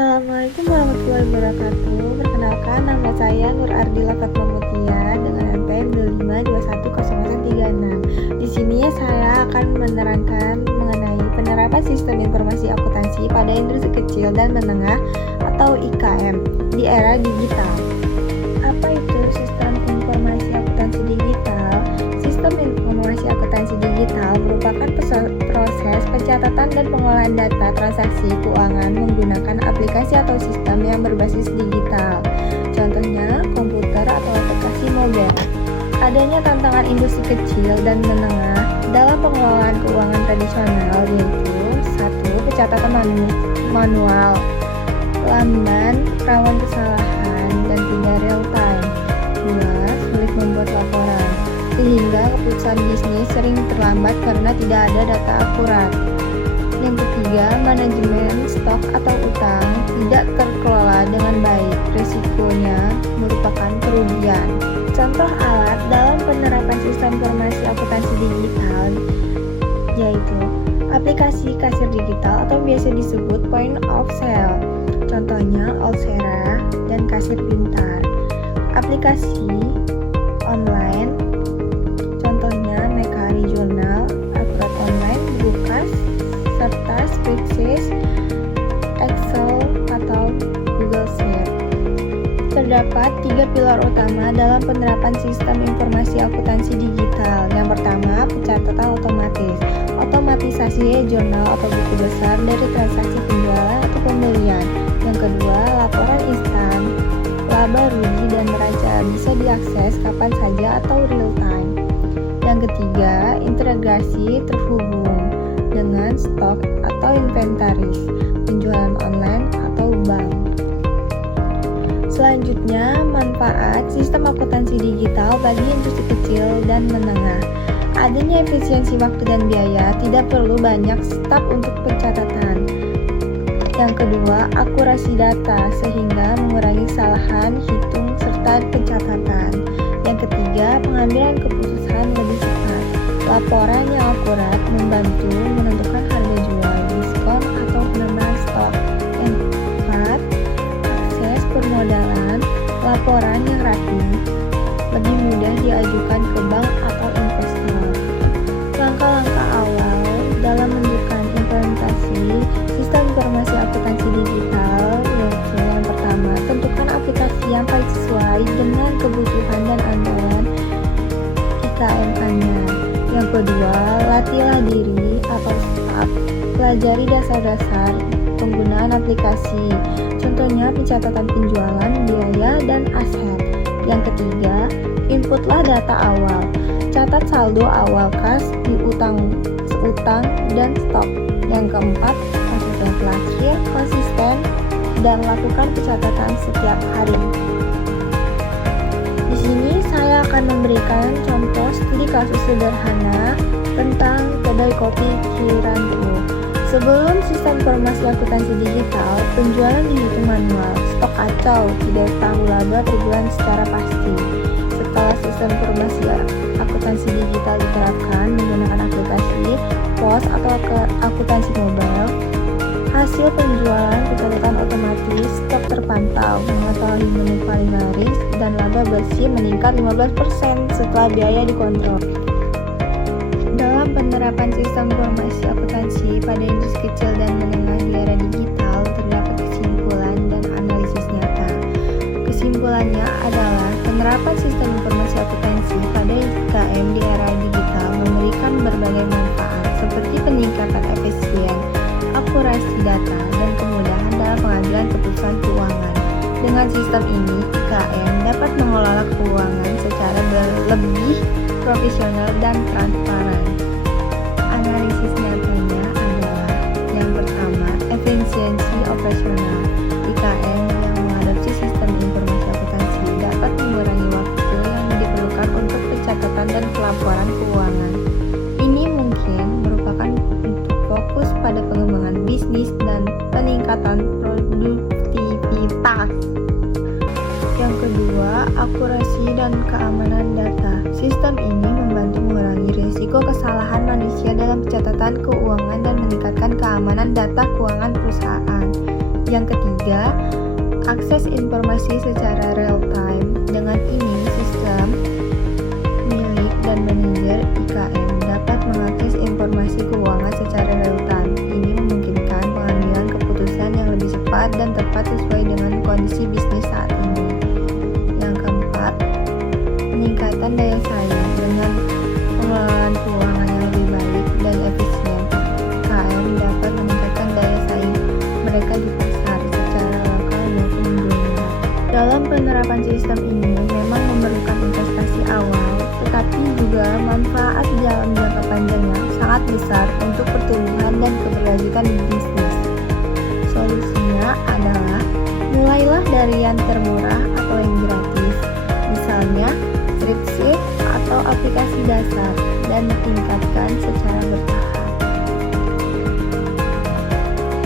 Assalamualaikum warahmatullahi wabarakatuh. Perkenalkan, nama saya Nur Ardila Fatma Mutia dengan NPM 25210036. Di sini saya akan menerangkan mengenai penerapan sistem informasi akuntansi pada industri kecil dan menengah atau IKM di era digital. Apa itu sistem informasi akuntansi digital? Sistem informasi akuntansi digital merupakan proses pencatatan dan pengolahan data transaksi keuangan menggunakan aplikasi atau sistem yang berbasis digital. Contohnya, komputer atau aplikasi mobile. Adanya tantangan industri kecil dan menengah dalam pengelolaan keuangan tradisional yaitu 1. Pencatatan manual, lamban, rawan kesalahan, dan tidak real time. 2. Sulit membuat laporan, sehingga keputusan bisnis sering terlambat karena tidak ada data akurat. Yang ketiga, manajemen stok atau utang tidak terkelola dengan baik, risikonya merupakan kerugian. Contoh alat dalam penerapan sistem informasi akuntansi digital yaitu aplikasi kasir digital atau biasa disebut point of sale. Contohnya Alsera dan Kasir Pintar. Aplikasi online contohnya Mekari Jurnal, Akurat Online, Bukas, serta Spreadsheet, Excel, atau Google Sheet. Terdapat 3 pilar utama dalam penerapan sistem informasi akuntansi digital. Yang pertama, pencatatan otomatis. Otomatisasi jurnal atau buku besar dari transaksi penjualan atau pembelian. Yang kedua, laporan instan, laba rugi dan neraca bisa diakses kapan saja atau real time. Yang ketiga, integrasi terhubung dengan stok atau inventaris, penjualan online atau bank. Selanjutnya, manfaat sistem akuntansi digital bagi industri kecil dan menengah. Adanya efisiensi waktu dan biaya, tidak perlu banyak staf untuk pencatatan. Yang kedua, akurasi data sehingga mengurangi kesalahan hitung serta pencatatan. Yang ketiga, pengambilan keputusan lebih cepat. Laporan yang akurat membantu menentukan harga jual, diskon atau penambahan stok. Yang keempat, akses permodalan. Laporan yang rapi lebih mudah diajukan ke bank atau investor. Langkah-langkah awal dalam menentukan implementasi sistem informasi akuntansi digital yaitu yang pertama, tentukan aplikasi yang paling sesuai dengan kebutuhan dan andalan IKM Anda. Yang kedua, latihlah diri atau staff, pelajari dasar-dasar penggunaan aplikasi, contohnya pencatatan penjualan, biaya, dan aset. Yang ketiga, inputlah data awal, catat saldo awal kas, piutang, dan stok. Yang keempat, konsisten terakhir, konsisten dan lakukan pencatatan setiap hari. Di sini saya akan memberikan contoh studi kasus sederhana tentang kedai kopi Kiranku. Sebelum sistem informasi akuntansi digital, penjualan dihitung manual, stok kacau, tidak tahu laba per bulan secara pasti. Setelah sistem informasi akuntansi digital diterapkan menggunakan aplikasi POS atau akuntansi mobile, hasil penjualan pencatatan otomatis, stok terpantau, mengetahui menu paling laris, dan laba bersih meningkat 15% setelah biaya dikontrol. Dalam penerapan sistem informasi akuntansi pada industri kecil dan menengah di era digital, terdapat kesimpulan dan analisis nyata. Kesimpulannya adalah penerapan sistem informasi akuntansi pada IKM di era digital memberikan berbagai manfaat seperti peningkatan efisien, akurasi data, dan kemudahan dalam pengambilan keputusan keuangan. Dengan sistem ini, IKM dapat mengelola keuangan secara lebih profesional dan transparan. Analisis nyatanya adalah yang pertama, efisiensi operasional. IKM yang mengadopsi sistem informasi akuntansi dapat mengurangi waktu yang diperlukan untuk pencatatan dan pelaporan keuangan. Ini mungkin merupakan untuk fokus pada pengembangan bisnis dan peningkatan produktivitas. Yang kedua, akurasi dan keamanan data. Sistem ini membantu mengurangi risiko kesalahan manusia dalam pencatatan keuangan dan meningkatkan keamanan data keuangan perusahaan. Yang ketiga, akses informasi secara real time. Dengan ini, sistem milik dan manajer IKM dapat mengakses informasi keuangan secara real time. Ini memungkinkan pengambilan keputusan yang lebih cepat dan tepat sesuai dengan kondisi bisnis saat ini. Yang keempat, peningkatan daya saing. Dengan pengelolaan keuangan yang lebih baik dan efisien, IKM dapat meningkatkan daya saing mereka di pasar secara lokal maupun dunia. Dalam penerapan sistem ini memang memerlukan investasi awal, tetapi juga manfaat dalam jangka panjangnya sangat besar untuk pertumbuhan dan keberlanjutan bisnis. Solusinya adalah mulailah dari yang termurah atau yang gratis, misalnya spreadsheet atau aplikasi dasar, dan tingkatkan secara bertahap.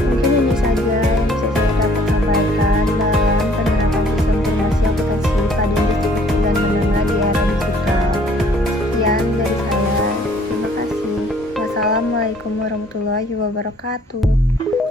Mungkin ini saja yang bisa saya dapat sampaikan dalam penerapan sistem informasi akuntansi pada industri kecil dan menengah di era digital. Sekian dari saya. Terima kasih. Wassalamualaikum warahmatullahi wabarakatuh.